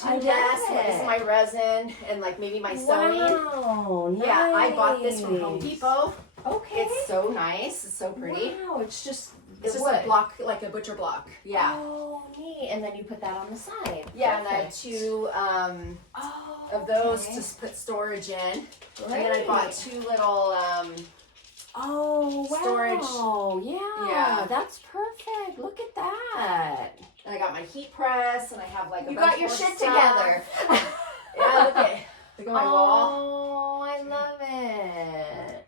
two desks. This is my resin and like maybe my sewing. Wow, nice. Yeah, I bought this from Home Depot. Okay. It's so nice. It's so pretty. Wow, it's just a block, like a butcher block. Yeah. Oh, neat. And then you put that on the side. Yeah, and I had two of those to put storage in. Great. And then I bought two little storage. Oh, yeah. That's perfect. Look at that. And I got my heat press, and I have like a you bunch got your more shit stuff. Together. Yeah, look at my wall. Oh, I love it.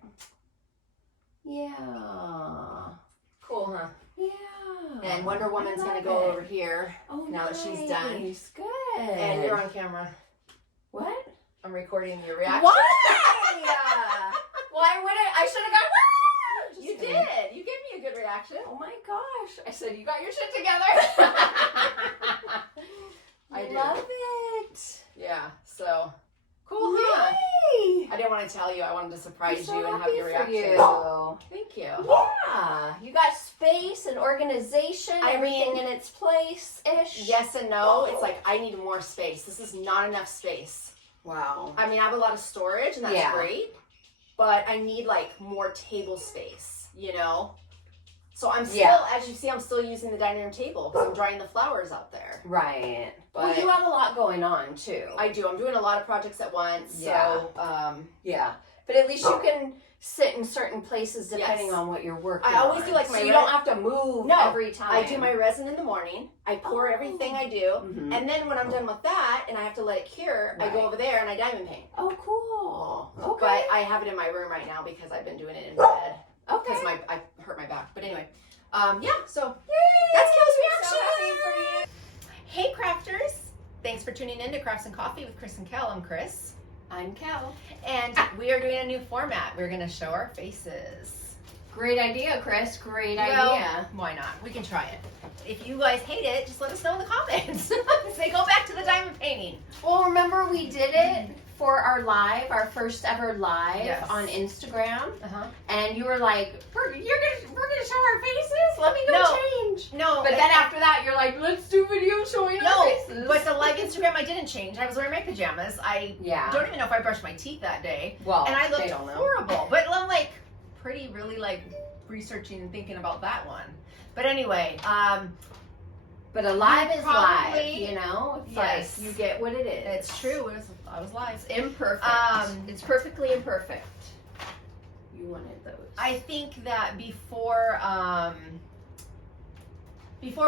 Yeah. Cool, huh? Yeah. And Wonder Woman's gonna go over here now that she's done. Good. And you're on camera. What? I'm recording your reaction. Why? Why would I should have gone. You did. You gave me a good reaction. Oh my gosh. I said, you got your shit together. I love it. Yeah, so cool, huh? I didn't want to tell you. I wanted to surprise you and have your reaction. Thank you. Yeah. You got space and organization, everything in its place-ish. Yes and no. It's like I need more space. This is not enough space. Wow. I mean, I have a lot of storage, and that's great. But I need like more table space, you know? So I'm still, as you see, I'm still using the dining room table because I'm drying the flowers out there. Right. But well, you have a lot going on too. I do. I'm doing a lot of projects at once. Yeah. So, yeah. But at least you can sit in certain places depending on what you're working on. I always do like my you don't have to move every time. I do my resin in the morning. I pour everything I do. And then when I'm done with that and I have to let it cure, I go over there and I diamond paint. Oh, cool. Okay. But I have it in my room right now because I've been doing it in bed. Okay. Because I hurt my back. But anyway, so that's Kel's reaction. So happy for you. Hey crafters, thanks for tuning in to Crafts and Coffee with Kris and Kel. I'm Kris. I'm Kel. And we are doing a new format. We're going to show our faces. Great idea, Kris. Great well, idea. Why not? We can try it. If you guys hate it, just let us know in the comments. Say go back to the diamond painting. Well, remember we did it for our live, our first ever live on Instagram. And you were like, we're gonna show our faces? Let me go change. No. But then after that, you're like, let's do video showing our faces. But the live Instagram, I didn't change. I was wearing my pajamas. I don't even know if I brushed my teeth that day. Well, and I looked horrible. But I'm like really like researching and thinking about that one. But anyway, but a live is live, you know? It's like, you get what it is. It's true. I was live. It's imperfect. It's perfectly imperfect. You wanted those. I think that before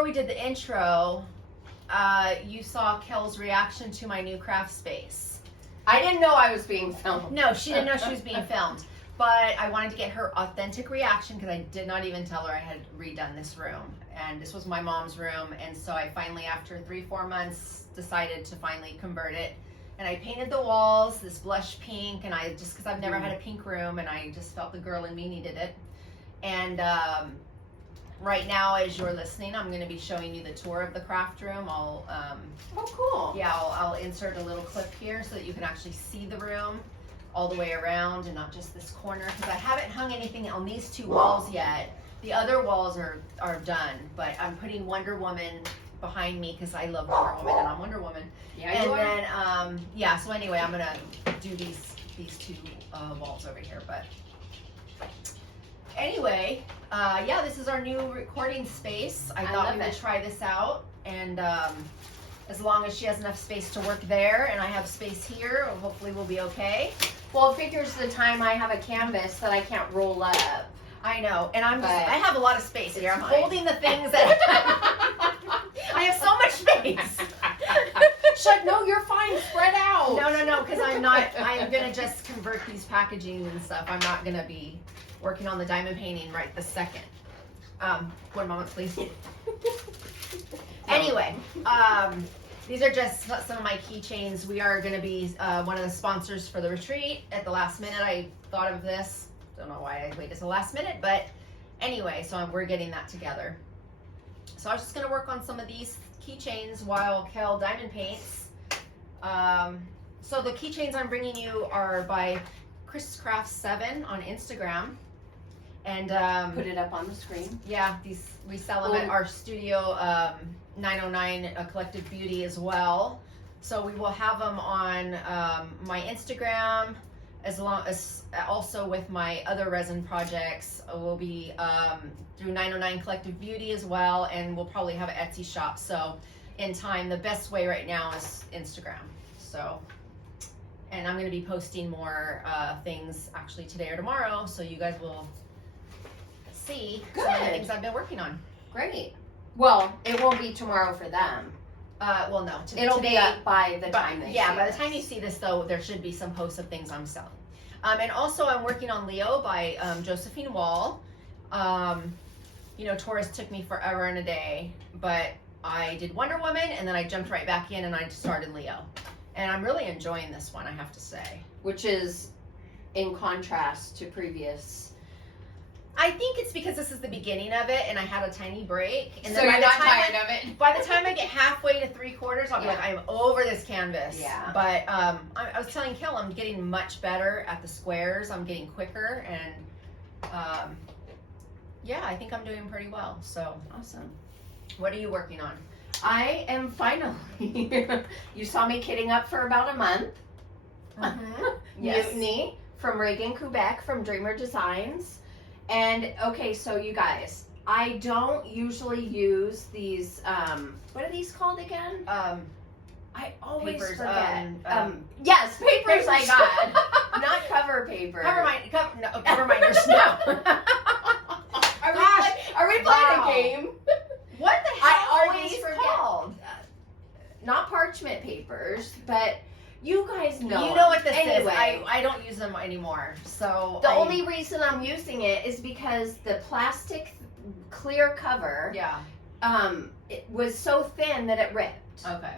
we did the intro, you saw Kel's reaction to my new craft space. I didn't know I was being filmed. No, she didn't know she was being filmed. But I wanted to get her authentic reaction because I did not even tell her I had redone this room. And this was my mom's room. And so I finally, after 3-4 months, decided to finally convert it. And I painted the walls this blush pink. And I just, because I've never had a pink room. And I just felt the girl in me needed it. And right now, as you're listening, I'm going to be showing you the tour of the craft room. Oh, cool. Yeah, I'll insert a little clip here so that you can actually see the room all the way around and not just this corner, because I haven't hung anything on these two walls yet. The other walls are done, but I'm putting Wonder Woman behind me because I love Wonder Woman and I'm Wonder Woman. Yeah, and then so anyway, I'm gonna do these two walls over here. But anyway, this is our new recording space. I thought we would try this out, and as long as she has enough space to work there and I have space here, hopefully we'll be okay. Well, it figures the time I have a canvas that I can't roll up. I know, and I have a lot of space here. I'm holding the things that I have so much space. No, you're fine. Spread out. No, because I'm gonna just convert these packaging and stuff. I'm not gonna be working on the diamond painting right this second. 1 moment, please. Anyway, these are just some of my keychains. We are going to be one of the sponsors for the retreat. At the last minute, I thought of this. Don't know why I waited till the last minute, but anyway, so we're getting that together. So I was just going to work on some of these keychains while Kel diamond paints. So the keychains I'm bringing you are by KrisCrafts7 on Instagram. And put it up on the screen. Yeah, we sell them at our studio 909 Collective Beauty as well. So we will have them on my Instagram, as long as also with my other resin projects. We'll be through 909 Collective Beauty as well, and we'll probably have an Etsy shop. So in time, the best way right now is Instagram. So, and I'm going to be posting more things actually today or tomorrow, so you guys will see some of the things I've been working on. Great. Well, it won't be tomorrow for them. Well, no. It'll be up by the time they yeah, see by this. the time you see this, though, there should be some posts of things I'm selling. And also, I'm working on Leo by Josephine Wall. You know, Taurus took me forever and a day, but I did Wonder Woman, and then I jumped right back in, and I started Leo. And I'm really enjoying this one, I have to say. Which is in contrast to previous. I think it's because this is the beginning of it, and I had a tiny break. And So then you're not tired of it? By the time I get halfway to 3/4, I'll be like, I'm over this canvas. Yeah. But I was telling Kel, I'm getting much better at the squares. I'm getting quicker, and yeah, I think I'm doing pretty well. So Awesome. what are you working on? I am finally. You saw me kitting up for about a month. Yes. Mutiny from Regan, Kubecek from Dreamer Designs. And okay, so you guys, I don't usually use these, what are these called again? I always Papers, forget. Yes, papers I got. Not cover paper. Cover minders, no. Are we playing a game? What the hell I are always these forget. called? Not parchment papers, but you guys know. You know what this is. Anyway. I don't use them anymore. So The only reason I'm using it is because the plastic clear cover, it was so thin that it ripped. Okay.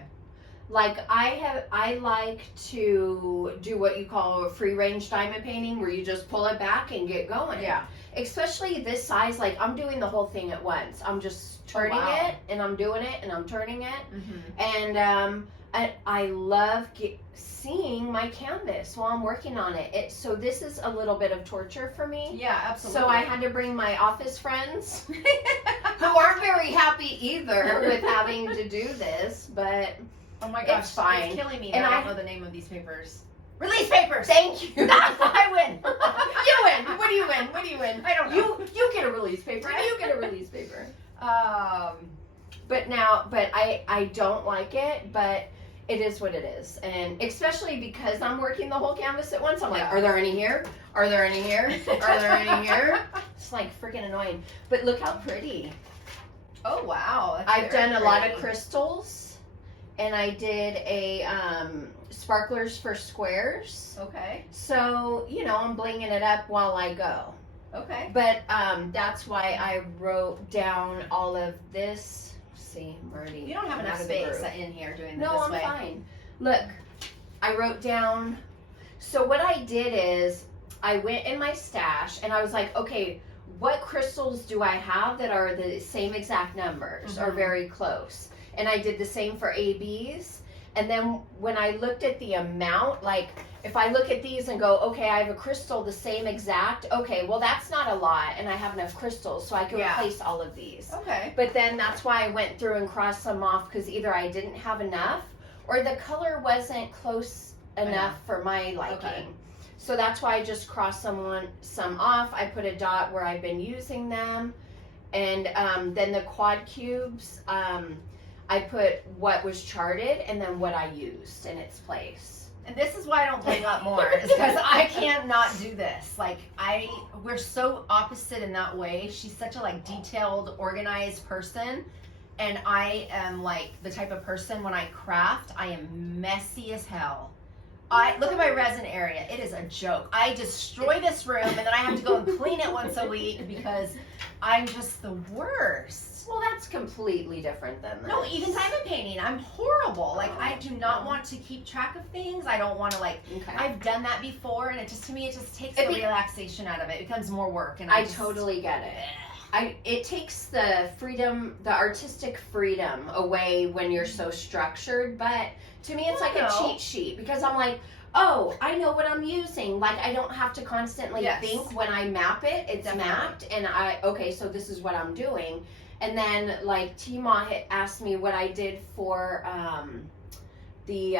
Like I like to do what you call a free range diamond painting, where you just pull it back and get going. Yeah. Especially this size, like I'm doing the whole thing at once. I'm just turning it, and I'm doing it, and I'm turning it, and I love seeing my canvas while I'm working on it. So this is a little bit of torture for me. Yeah, absolutely. So I had to bring my office friends, who aren't very happy either with having to do this, but oh my gosh, it's fine. It's killing me. And I I don't know the name of these papers. Release papers. Thank you. I win. You win. What do you win? What do you win? I don't know. You get a release paper. You get a release paper. But I don't like it, but it is what it is. And especially because I'm working the whole canvas at once, I'm like, are there any here? Are there any here? Are there any here? It's like freaking annoying. But look how pretty. Oh wow. That's I've very done a lot pretty. of crystals, and I did a sparklers for squares. Okay. So, you know, I'm blinging it up while I go. Okay. But that's why I wrote down all of this. See, I'm already You don't have out enough of the space group. in here doing No, this I'm way. fine. Look, I wrote down. So what I did is I went in my stash and I was like, okay, what crystals do I have that are the same exact numbers or very close? And I did the same for ABs. And then when I looked at the amount, like if I look at these and go, okay, I have a crystal the same exact, okay, well that's not a lot, and I have enough crystals, so I can replace all of these. Okay. But then that's why I went through and crossed some off, because either I didn't have enough or the color wasn't close enough for my liking. Okay. So that's why I just crossed some off. I put a dot where I've been using them. And then the quad cubes, I put what was charted and then what I used in its place. And this is why I don't bling up more, is because I can't not do this. Like we're so opposite in that way. She's such a like detailed, organized person, and I am like the type of person when I craft, I am messy as hell. Look at my resin area. It is a joke. I destroy this room, and then I have to go and clean it once a week because I'm just the worst. Well, that's completely different than this. No, even diamond painting, I'm horrible. Like, I do not want to keep track of things. I don't want to, like, I've done that before, and to me, it just takes the relaxation out of it. It becomes more work. And I totally get it. It takes the freedom, the artistic freedom away when you're so structured, but to me, it's like a cheat sheet, because I'm like, oh, I know what I'm using. Like, I don't have to constantly think when I map it. It's mapped, and okay, so this is what I'm doing. And then, like, T-Ma had asked me what I did for the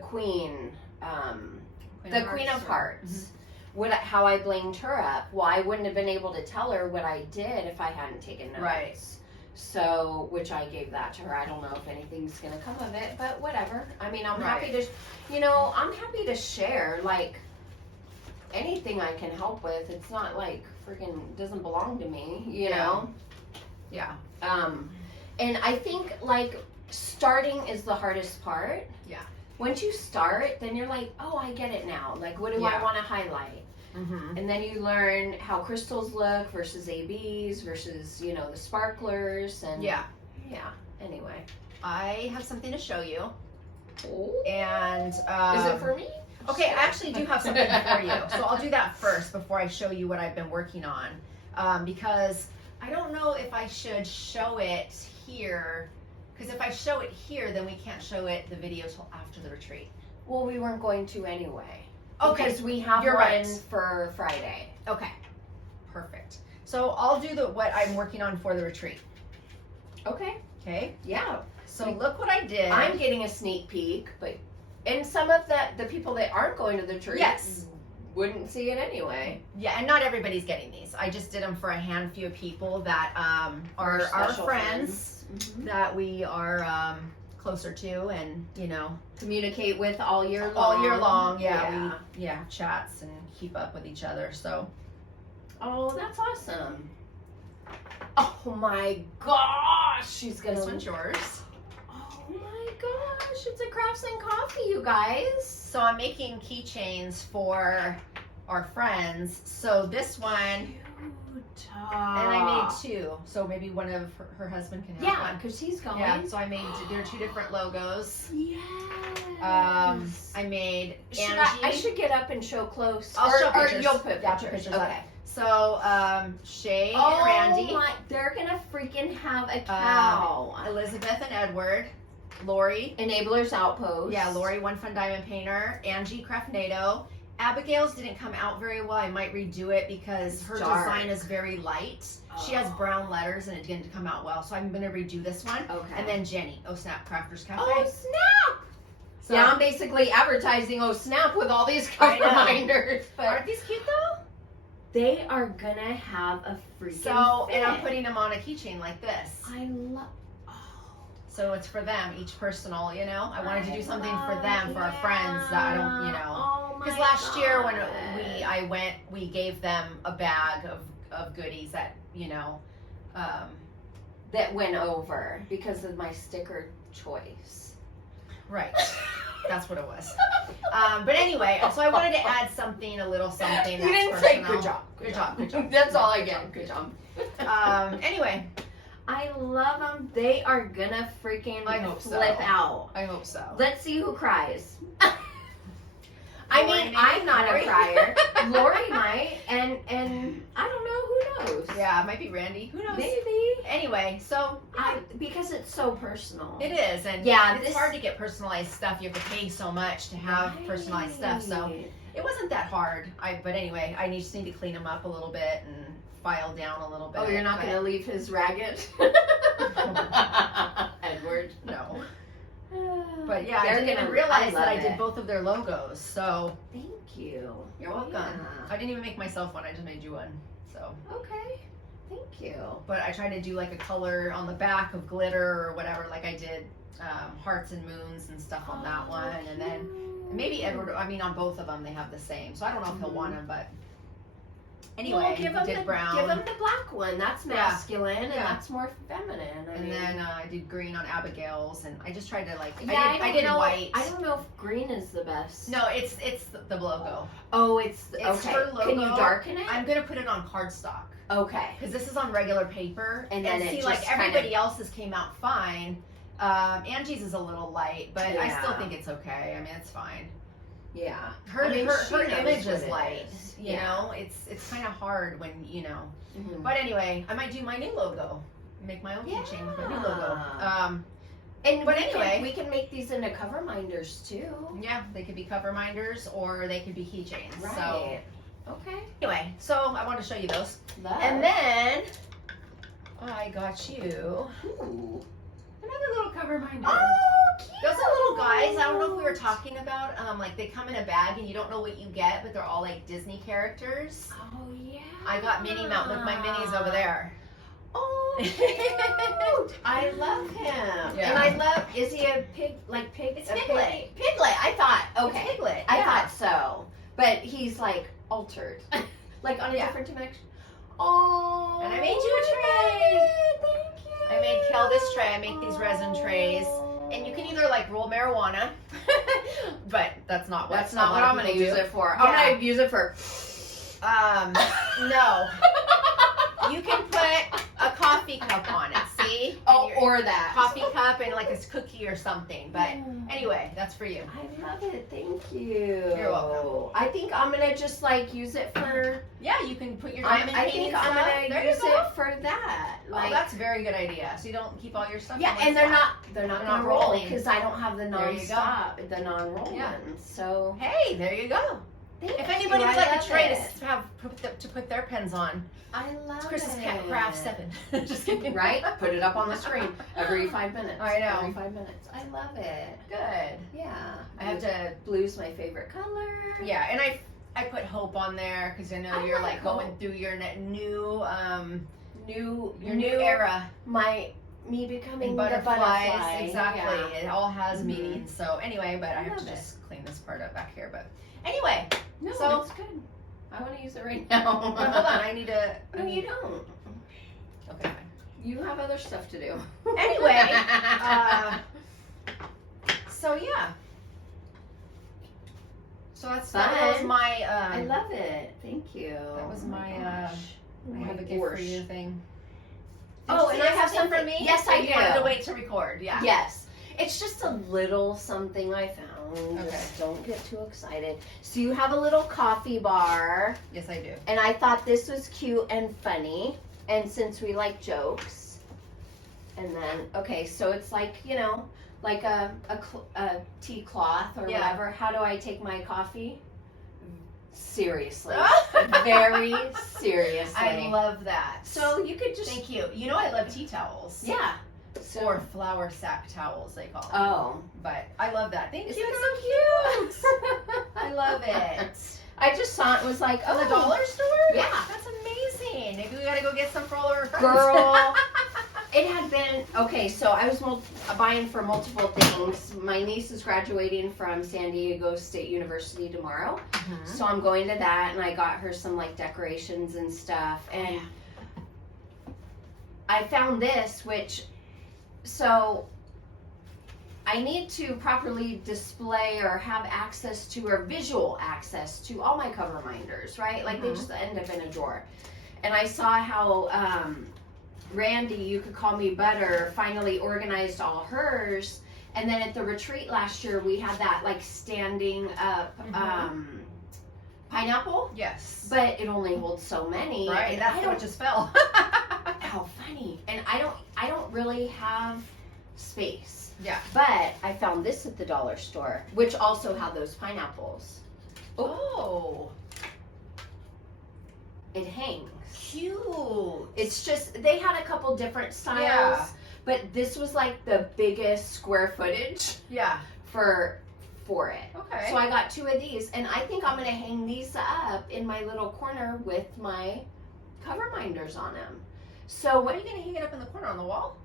queen, the Queen of Hearts. How I blamed her up. Well, I wouldn't have been able to tell her what I did if I hadn't taken notes. Right. So, which I gave that to her. I don't know if anything's gonna come of it, but whatever. I mean, I'm happy to, I'm happy to share, like, anything I can help with. It's not like freaking doesn't belong to me, you know? Yeah. And I think, like, starting is the hardest part. Yeah. Once you start, then you're like, oh, I get it now. Like, what do I want to highlight? Mm-hmm. And then you learn how crystals look versus ABs versus, the sparklers. And yeah. Anyway. I have something to show you. Oh. And is it for me? Okay, I actually do have something for you. So I'll do that first before I show you what I've been working on. Because I don't know if I should show it here. Because if I show it here, then we can't show it the video till after the retreat. Well, we weren't going to anyway. Okay, because we have you're one right. for Friday. Okay, perfect. So I'll do what I'm working on for the retreat. Okay. Okay. Yeah. So look what I did. I'm getting a sneak peek, and some of the people that aren't going to the retreat wouldn't see it anyway. Yeah, and not everybody's getting these. I just did them for a handful of people that are our friends that we are closer to, and communicate with all year long. All year long, yeah. We chats and keep up with each other. So, oh, that's awesome. Oh my gosh, she's gonna. This one's yours. Oh my gosh, it's a Crafts and Coffee, you guys. So I'm making keychains for our friends. So this one, and I made two. So maybe one of her husband can have one. Because he's going. Yeah, so I made, there are two different logos. Yes. I made Angie. I should get up and show close. I'll show pictures. Or you'll put pictures. Okay. Up. So, Shay and Randy. They're gonna freaking have a cow. Elizabeth and Edward. Lori. Enablers Outpost. Yeah, Lori, One Fun Diamond Painter. Angie, Craftnado. Abigail's didn't come out very well. I might redo it because her design is very light. She has brown letters and it didn't come out well. So I'm going to redo this one. Okay. And then Jenny, Oh Snap Crafters Cafe. Oh Snap! So, yeah, I'm basically advertising Oh Snap with all these cover reminders. But aren't these cute though? They are going to have a freaking and I'm putting them on a keychain like this. I love... So it's for them, each personal, I wanted to do something for them, for our friends that I don't, because last year when I went, we gave them a bag of goodies that, that went over because of my sticker choice. Right. That's what it was. But anyway, so I wanted to add something, a little something. You didn't say good job. Good job. Good job. That's all I get. Good job. Anyway. I love them. They are gonna freaking flip out. I hope so. Let's see who cries. Lori, I'm not a crier. Lori might, and I don't know, who knows? Yeah, it might be Randy. Who knows? Maybe. Anyway, so because it's so personal. It is, and it's hard to get personalized stuff. You have to pay so much to have personalized stuff. So it wasn't that hard. But anyway, I just need to clean them up a little bit and file down a little bit. Oh, you're not going to leave his ragged? Edward. No. But yeah, I didn't even realize that I did both of their logos. So thank you. You're welcome. Yeah. I didn't even make myself one. I just made you one. So okay. Thank you. But I tried to do like a color on the back of glitter or whatever. Like I did hearts and moons and stuff on that one. And then maybe Edward, on both of them they have the same. So I don't know if he'll want them, but anyway, give him brown. Give him the black one. That's masculine and that's more feminine. Then I did green on Abigail's, and I just tried to like. Yeah, I did white. I don't know if green is the best. No, it's the logo. Oh, it's okay. Her logo. Can you darken it? I'm gonna put it on cardstock. Okay. Because this is on regular paper, and then see, like everybody else's came out fine. Angie's is a little light, but I still think it's okay. It's fine. Yeah. Her image is light. You know, it's kind of hard when Mm-hmm. But anyway, I might do my new logo. Make my own keychain with my new logo. We can make these into cover minders too. Yeah, they could be cover minders or they could be keychains. Right. So okay. Anyway, so I want to show you those. Love. And then I got you another little cover minder. Oh, cute. Those the little guys. I don't know if we were talking about. Like they come in a bag and you don't know what you get, but they're all like Disney characters. Oh yeah. I got Minnie Mouse with my minis over there. Oh, cute. I love him. Yeah. And I love, is he a pig, like pig? It's a Piglet. Piglet, I thought, okay. It's Piglet. I yeah. thought so. But he's like altered. Like on a Yeah. different dimension. Oh. And I made you a tray. Thank you. I made Kel this tray. I make these resin trays. And you can either like roll marijuana, but that's not what. That's not what I'm going to use it for. Yeah. I'm going to use it for. No. You can put a coffee cup on it, see? Oh, And your or that. coffee cup and like a cookie or something. But anyway, that's for you. I love it. Thank you. You're welcome. I think I'm going to just like use it for. Yeah, you can put your diamond I painting think I'm stuff. going There to you use go. it for that. Oh, that's a very good idea. So you don't keep all your stuff. Yeah, in one and they're spot. not not gonna roll rolling. because I don't have the There you go. non-stop, the non-roll Yeah. ones. So Hey, there you go. thank If you, anybody would I like love a tray it. to put their pens on, I love Chris's it. Cat Craft 7. Just kidding. Right? Put it up on the screen every 5 minutes. I know. Every 5 minutes. I love it. Good. Yeah. I have to. Blue's my favorite color. Yeah, and I put hope on there because I know I you're like like going hope. through your New new era. Me becoming And the butterflies, butterfly. exactly. Yeah. It all has Mhm. meanings. So anyway, but I have to love it. just clean this part up back here. But anyway, No, So- it's good. I want to use it right now. hold on. I need to. No, you don't. Okay. Fine. You have other stuff to do. Anyway, so yeah. So that was Fun. my. I love it. Thank you. That was Oh my. gosh. I my have a gift gosh. for you thing. Oh, Did and you I say have something for something- me. yes, Or I you wanted do. to wait to record. Yeah. Yes. It's just a little something I found. Okay. Just don't get too excited. So you have a little coffee bar, Yes, I do. and I thought this was cute and funny. And since we like jokes, and then okay, so it's like like a tea cloth or Yeah. whatever. How do I take my coffee? Seriously, very seriously. I love that. So you could just Thank you. You know I love tea towels. yeah. So Or flour sack towels, they call them. oh. But I love that. Thank Isn't you. it It's so cute. I love it. I just saw it was like, From oh, the dollar store? Yeah. That's amazing. Maybe we gotta go get some for all of our friends. Girl. It had been, okay, so I was buying for multiple things. My niece is graduating from San Diego State University tomorrow. Mhm. So I'm going to that, and I got her some like decorations and stuff. And I found this, which, so I need to properly display or have access to, or visual access to all my cover minders, right? Like they Mhm. just end up in a drawer. And I saw how Randy, you could call me Butter, finally organized all hers. And then at the retreat last year, we had that like standing up pineapple, Yes. but it only holds so many. Right, and that's I what don't, just fell. how funny. And I don't really have space. Yeah. But I found this at the dollar store, which also had those pineapples. Oh. It hangs. Cute. It's just, they had a couple different styles, Yeah. but this was like the biggest square footage Yeah. for it. Okay. So I got two of these, and I think I'm gonna hang these up in my little corner with my cover minders on them. So What are what, you gonna hang it up in the corner on the wall?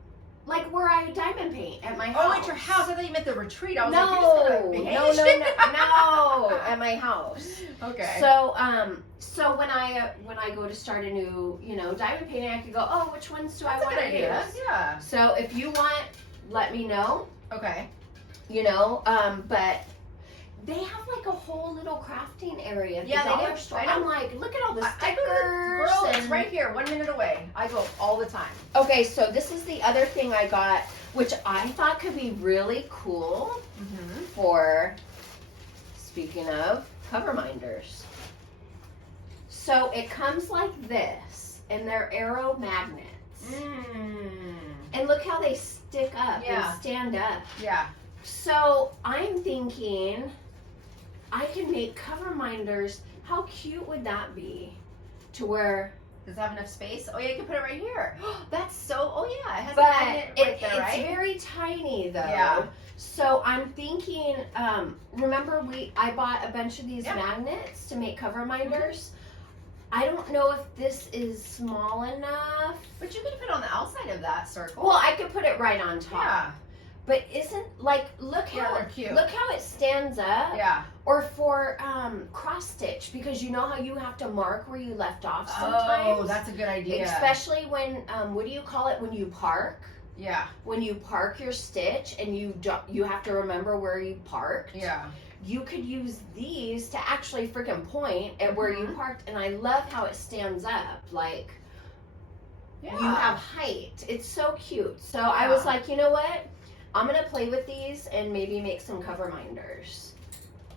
like where I diamond paint at my house. Oh, at your house. I thought you meant the retreat. I was No, like, you're just gonna be hanging shit. no, at my house. Okay. So when I go to start a new, diamond painting, I could go, oh, which ones do That's I a want good to idea. use? Yeah. So if you want, let me know. Okay. But they have like a whole little crafting area at Yeah, the they dollar do. store. I know. I'm like, look at all the I stickers. go to the, girl, it's and- right here, 1 minute away. I go all the time. Okay, so this is the other thing I got, which I thought could be really cool Mm-hmm. for, speaking of, cover minders. So it comes like this, and they're arrow magnets. And look how they stick up Yeah. and stand up. Yeah. So I'm thinking I can make cover minders. How cute would that be? To where Does it have enough space? Oh yeah, you can put it right here. That's so, oh yeah, it has a But magnet right there, it's right? very tiny though. Yeah. So I'm thinking, remember I bought a bunch of these Yeah. magnets to make cover minders. I don't know if this is small enough. But you can put it on the outside of that circle. Well, I could put it right on top. yeah. But isn't like look Yeah, how they're cute. look how it stands up. Yeah. Or for cross stitch, because you know how you have to mark where you left off sometimes. Oh, that's a good idea. Especially when what do you call it when you park? Yeah. When you park your stitch and you have to remember where you parked. Yeah. You could use these to actually freaking point at where you parked, and I love how it stands up. Like Yeah. you have height. It's so cute. So I was like, you know what? I'm gonna play with these and maybe make some cover minders.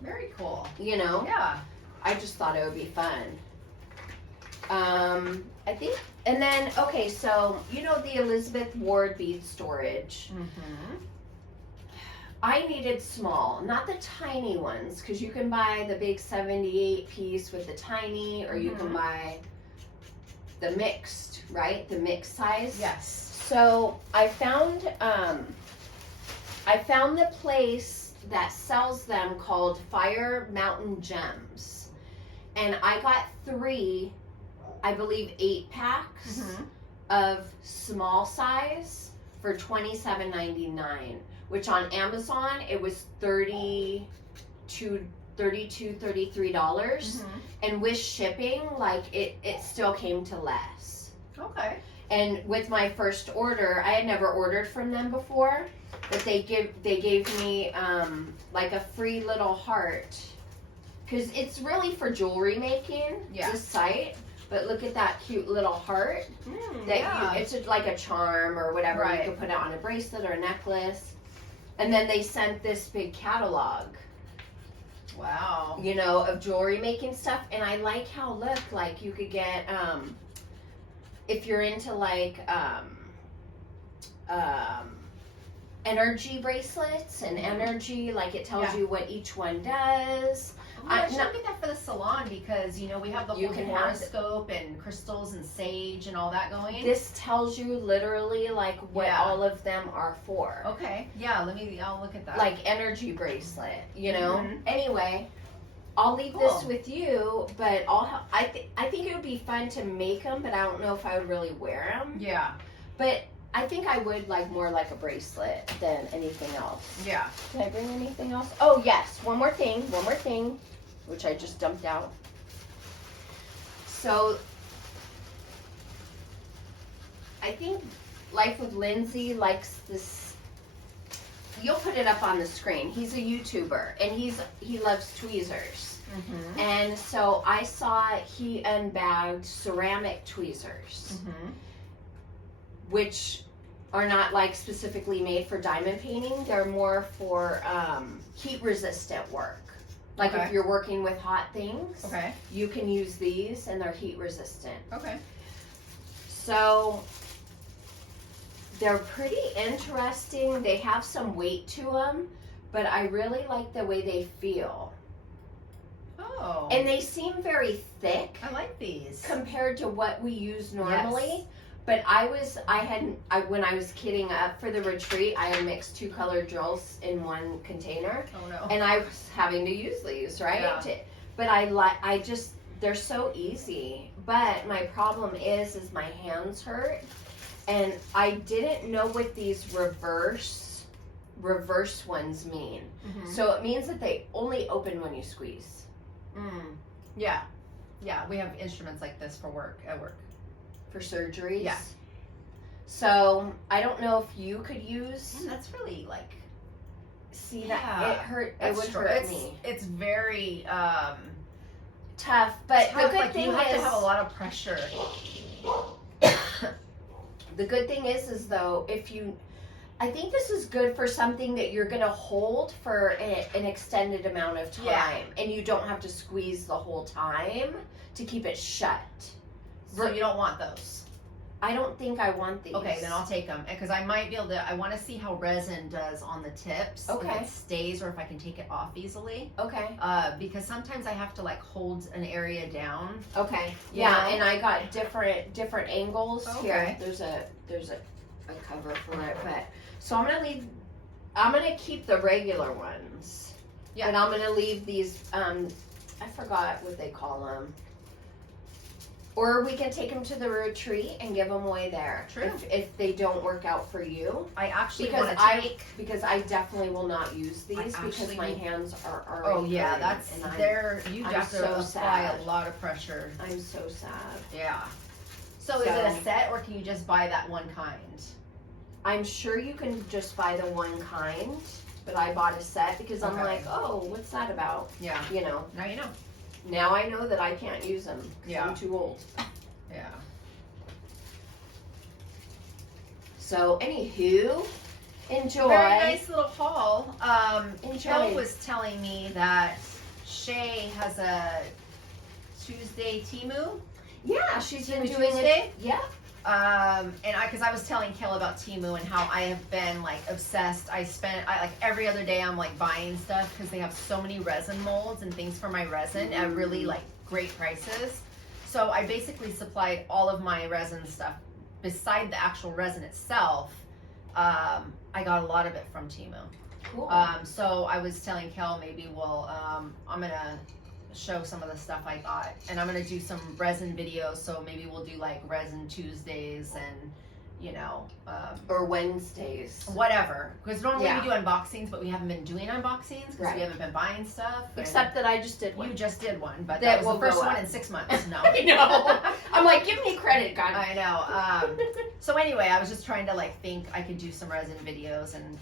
Very cool. You know? Yeah. I just thought it would be fun. I think, and then, okay, so, you know the Elizabeth Ward bead storage. Mm-hmm. I needed small, not the tiny ones, because you can buy the big 78 piece with the tiny, or you can buy the mixed, right? The mixed size. Yes. So I found the place that sells them called Fire Mountain Gems, and I got 3, I believe 8 packs of small size for $27.99, which on Amazon it was $33, and with shipping, like it still came to less. Okay. And with my first order, I had never ordered from them before, but they gave me like a free little heart, because it's really for jewelry making. Yeah. This site, but look at that cute little heart. It's like a charm or whatever. Right. You could put it on a bracelet or a necklace. And then they sent this big catalog, Wow. you know, of jewelry making stuff. And I like how like you could get if you're into like energy bracelets and energy, like it tells you what each one does. I should get that for the salon, because you know we have the You whole can have it. horoscope and crystals and sage and all that going. This tells you literally like what all of them are for. Okay. Yeah. I'll look at that. Like energy bracelet, you know. Anyway, I'll leave Cool. this with you, but I think it would be fun to make them, but I don't know if I would really wear them. Yeah. But I think I would like more like a bracelet than anything else. Yeah. Did I bring anything else? Oh yes, one more thing, which I just dumped out. So I think Life with Lindsay likes this. You'll put it up on the screen. He's a YouTuber and he loves tweezers. And so I saw he unbagged ceramic tweezers, which are not like specifically made for diamond painting. They're more for heat resistant work. Like if you're working with hot things, you can use these and they're heat resistant. Okay. So they're pretty interesting. They have some weight to them, but I really like the way they feel. Oh. And they seem very thick. I like these. Compared to what we use normally. But when I was kitting up for the retreat, I had mixed 2 color drills in one container. Oh no. And I was having to use these, right? Yeah. But they're so easy. But my problem is my hands hurt. And I didn't know what these reverse ones mean. So it means that they only open when you squeeze. Yeah. Yeah, we have instruments like this at work. For surgeries. Yeah. So I don't know if you could use. Man, that's really like. See that it hurt. It would hurt me. It's very tough, but tough, the good like thing you have is to have a lot of pressure. the good thing is though, I think this is good for something that you're gonna hold for an extended amount of time, and you don't have to squeeze the whole time to keep it shut. So you don't want those. I don't think I want these. Okay, then I'll take them because I might be able to. I want to see how resin does on the tips. Okay. If it stays or if I can take it off easily. Okay. Because sometimes I have to like hold an area down. Okay. You Yeah, know? and I got different angles here. Okay. There's a cover for it, but so I'm gonna keep the regular ones. Yeah. And I'm gonna leave these. I forgot what they call them. Or we can take them to the retreat and give them away there. True. If they don't work out for you. I actually Because want to take. Because I definitely will not use these because my hands are already. Oh yeah, hurting, that's and there. You I'm have to so apply sad. a lot of pressure. I'm so sad. Yeah. So is it a set or can you just buy that one kind? I'm sure you can just buy the one kind, but I bought a set because I'm Okay. like, oh, what's that about? Yeah. You know. Now you know. Now I know that I can't use them because Yeah. I'm too old. Yeah. So, anywho, enjoy. Very nice little haul. Enjoy. Kel was telling me that Shay has a Tuesday Temu. Yeah, she's been Temu doing Tuesday? it. Yeah. And because I was telling Kel about Temu and how I have been like obsessed. I like every other day I'm like buying stuff because they have so many resin molds and things for my resin at really like great prices. So I basically supplied all of my resin stuff beside the actual resin itself. I got a lot of it from Temu. Cool. So I was telling Kel maybe I'm gonna show some of the stuff I got, and I'm gonna do some resin videos. So maybe we'll do like resin Tuesdays and or Wednesdays. whatever. Because normally Yeah. we do unboxings, but we haven't been doing unboxings because Right. we haven't been buying stuff. and Except that I just did one. you just did one, but That that was will the first go one up. in 6 months. No, I know. I'm like, give me credit, God. I know. So anyway, I was just trying to like think I could do some resin videos, and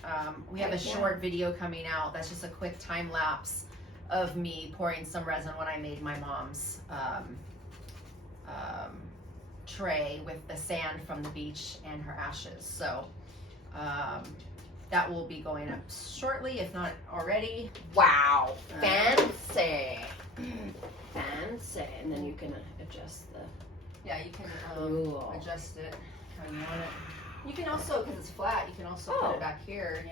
we have a Heck yeah. short video coming out that's just a quick time lapse of me pouring some resin when I made my mom's tray with the sand from the beach and her ashes. So that will be going up shortly, if not already. Wow. Fancy. Fancy. And then you can adjust the. Yeah, you can Cool. adjust it how you want it. You can also, because it's flat, you can also put it back here,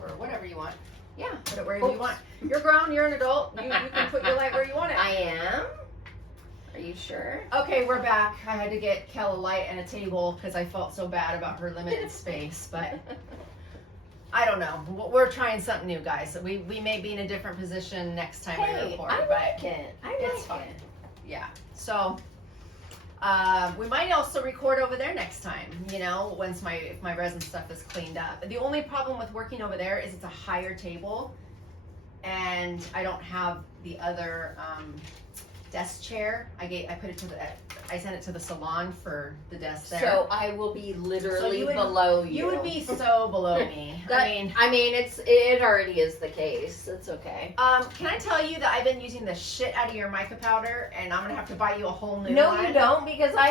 or whatever you want. Yeah, put it wherever you want. You're grown, you're an adult. You can put your light where you want it. I am? Are you sure? Okay, we're back. I had to get Kel a light and a table because I felt so bad about her limited space, but I don't know. We're trying something new, guys. We may be in a different position next time we Hey, record, I but like it. it's fine. Yeah. So we might also record over there next time, once if my resin stuff is cleaned up. The only problem with working over there is it's a higher table and I don't have the other desk chair. I put it I sent it to the salon for the desk there. So I will be literally you would- below you. You would be so below me. It already is the case. It's okay. Can I tell you that I've been using the shit out of your mica powder, and I'm gonna have to buy you a whole new No, one? you don't, because I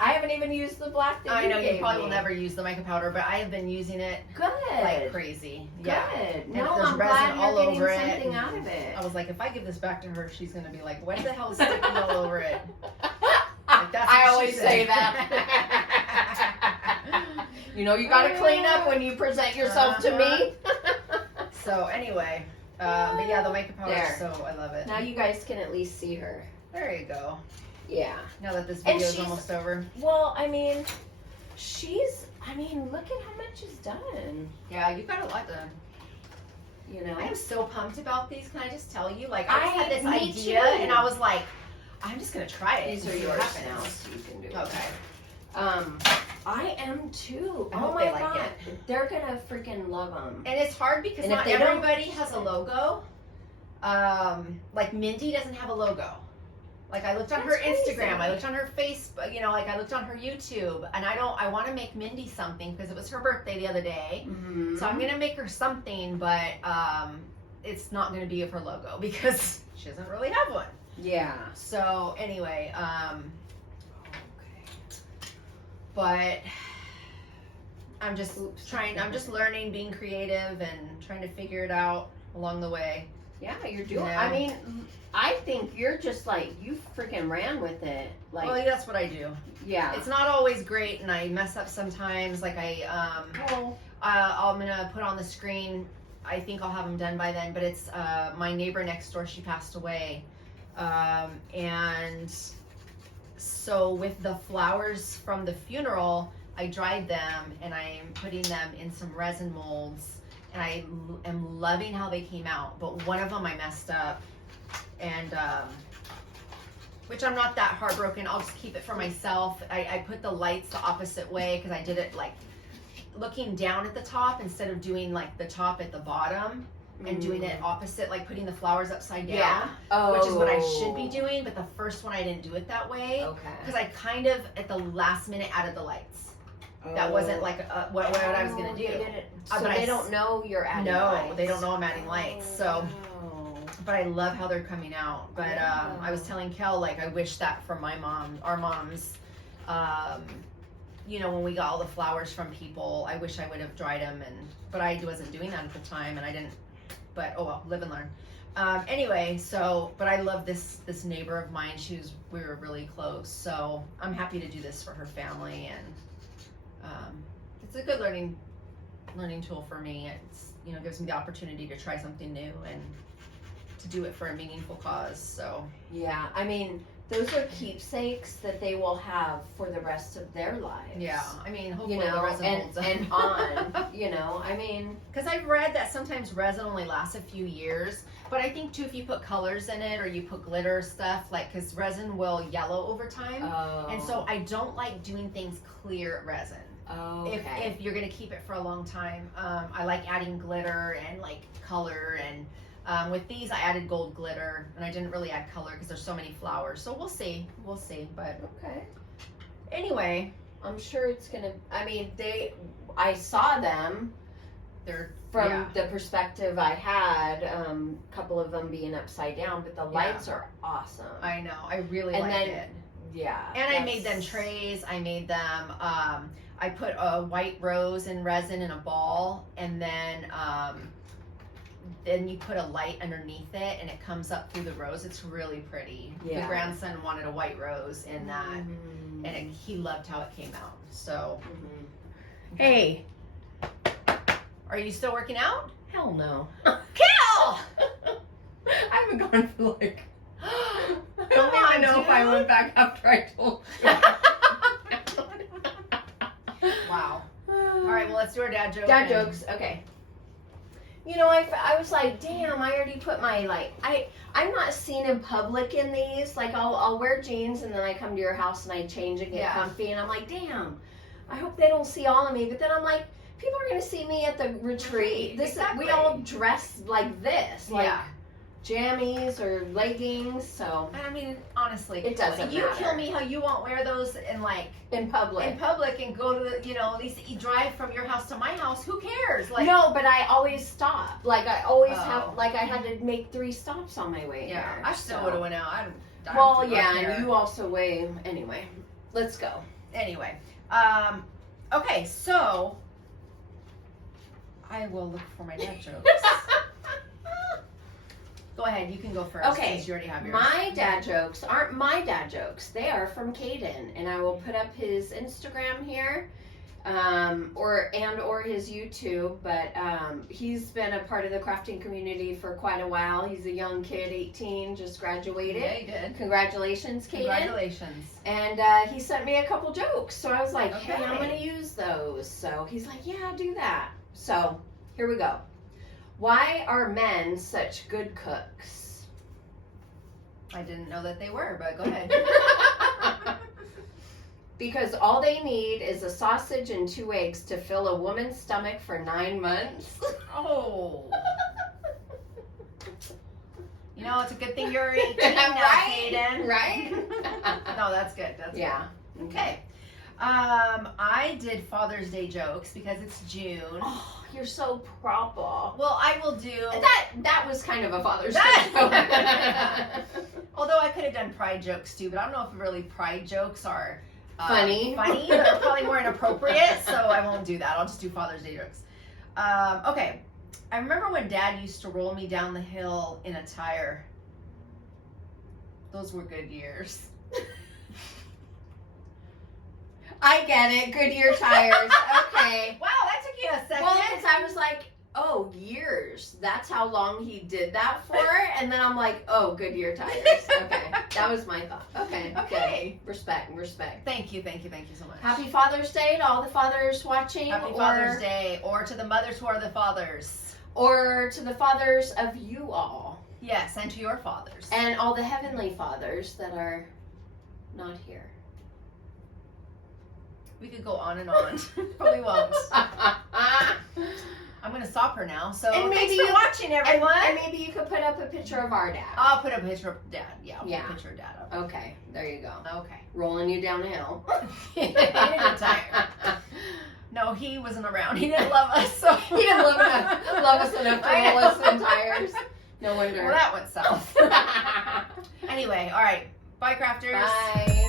haven't even used the black that I know you gave probably me. will never use the mica powder, but I have been using it Good. like crazy. Good. Yeah. No, there's I'm resin glad you're all getting over it. something out of it. I was like, if I give this back to her, she's gonna be like, what the hell is sticking all over it? Like, that's I what she always said. say that. You gotta clean up when you present yourself to me. So anyway, but yeah, the mica powder There. is so, I love it. Now you guys can at least see her. There you go. Yeah. Now that this And video is she's- almost over. Well, look at how much is done. Yeah, you've got a lot done. I am so pumped about these. Can I just tell you? Like, I just had this me idea, too. and I was like, I'm just gonna try it. These and are see what yours happens. now, so you can do it. Okay. I am too. I Oh hope my they like god, they're gonna freaking love them. And it's hard because And if not they don't- everybody has a logo. Like Mindy doesn't have a logo. Like I looked on her That's Instagram, crazy. I looked on her Facebook, like I looked on her YouTube, and I want to make Mindy something because it was her birthday the other day. Mm-hmm. So I'm gonna make her something, but it's not gonna be of her logo because she doesn't really have one. Yeah. So anyway, Okay. but I'm just I'm just learning, being creative, and trying to figure it out along the way. Yeah, you're doing. No. I mean, I think you're just like, you freaking ran with it. Like, Well, that's what I do. yeah. It's not always great, and I mess up sometimes. Like I'm gonna put on the screen. I think I'll have them done by then. But it's my neighbor next door. She passed away, and so with the flowers from the funeral, I dried them and I'm putting them in some resin molds, and I am loving how they came out. But one of them I messed up, and which I'm not that heartbroken. I'll just keep it for myself. I put the lights the opposite way because I did it like looking down at the top instead of doing like the top at the bottom, and doing it opposite, like putting the flowers upside down. Yeah. Oh. Which is what I should be doing, but the first one I didn't do it that way. Okay. Because I kind of at the last minute added the lights. That wasn't like what I was gonna do. So they don't know you're adding lights. No, they don't know I'm adding lights. So, but I love how they're coming out. But I was telling Kel, like, I wish that from our moms, you know, when we got all the flowers from people, I wish I would have dried them, but I wasn't doing that at the time, and I didn't. But oh well, live and learn. Anyway, but I love this neighbor of mine. We were really close, so I'm happy to do this for her family, and it's a good learning tool for me. It's, you know, gives me the opportunity to try something new and to do it for a meaningful cause. So yeah, I mean, those are keepsakes that they will have for the rest of their lives. Yeah, I mean, hopefully you know, the resin holds up. and on, you know, I mean, because I've read that sometimes resin only lasts a few years, but I think too if you put colors in it or you put glitter stuff, like, because resin will yellow over time, and so I don't like doing things clear resin. Oh, okay. If you're gonna keep it for a long time, I like adding glitter and like color, and with these I added gold glitter, and I didn't really add color because there's so many flowers. So we'll see, but okay. Anyway, I'm sure it's gonna. I mean, I saw them. They're from the perspective I had, a couple of them being upside down, but the lights are awesome. I know, I really like it. Yeah. And I made them trays. I made them. I put a white rose in resin in a ball, and then you put a light underneath it, and it comes up through the rose. It's really pretty. Yeah. The grandson wanted a white rose in that, and he loved how it came out. So, hey, are you still working out? Hell no. Kel! I haven't gone for like. I Come don't even on, know if I went back after I told you. Wow. All right, well, let's do our dad joke. Dad jokes, okay. You know, I was like, damn, I already put my, like, I'm not seen in public in these. Like, I'll wear jeans, and then I come to your house, and I change and get comfy, and I'm like, damn, I hope they don't see all of me. But then I'm like, people are going to see me at the retreat. We all dress like this. Like, jammies or leggings, so I mean, honestly, it doesn't matter. You kill me how you won't wear those in public and go to the, you know, at least you drive from your house to my house. Who cares? Like, no, but I always stop. Like, I always have, like, I had to make 3 stops on my way here. I still would have went out. And you also weigh. Anyway, let's go. Anyway, okay, so I will look for my dad jokes. Go ahead, you can go first. Okay, since you already have yours. My dad jokes aren't my dad jokes. They are from Caden, and I will put up his Instagram here, or his YouTube. But he's been a part of the crafting community for quite a while. He's a young kid, 18, just graduated. Yeah, he did. Congratulations, Caden. Congratulations. And he sent me a couple jokes, so I was like, okay. Hey, I'm gonna use those. So he's like, yeah, do that. So here we go. Why are men such good cooks? I didn't know that they were, but go ahead. Because all they need is a sausage and 2 eggs to fill a woman's stomach for 9 months. Oh. You know, it's a good thing you're 18 now, right? Caden. Right? No, that's good. That's good. Okay. I did Father's Day jokes because it's June. Oh, you're so proper. Well, I will do that was kind of a Father's Day joke. Although I could have done pride jokes too, but I don't know if really pride jokes are funny. They're probably more inappropriate, so I won't do that. I'll just do Father's Day jokes. Okay. I remember when Dad used to roll me down the hill in a tire. Those were good years. I get it. Goodyear tires. Okay. Wow, that took you a second. Well, because I was like, oh, years. That's how long he did that for. And then I'm like, oh, Goodyear tires. Okay. That was my thought. Okay. Okay. Good. Respect. Thank you so much. Happy Father's Day to all the fathers watching. Happy Father's Day, or to the mothers who are the fathers. Or to the fathers of you all. Yes, and to your fathers. And all the heavenly fathers that are not here. We could go on and on, but we won't. I'm going to stop her now. So And thanks maybe for watching, everyone. And maybe you could put up a picture of our dad. I'll put up a picture of Dad. Yeah, I'll Yeah. put a picture of Dad up. Okay, there you go. Okay. Rolling you down a hill. He didn't retire. No, he wasn't around. He didn't love us. So He didn't love us enough to roll us in tires. No wonder. Well, that went south. Anyway, all right. Bye, crafters. Bye.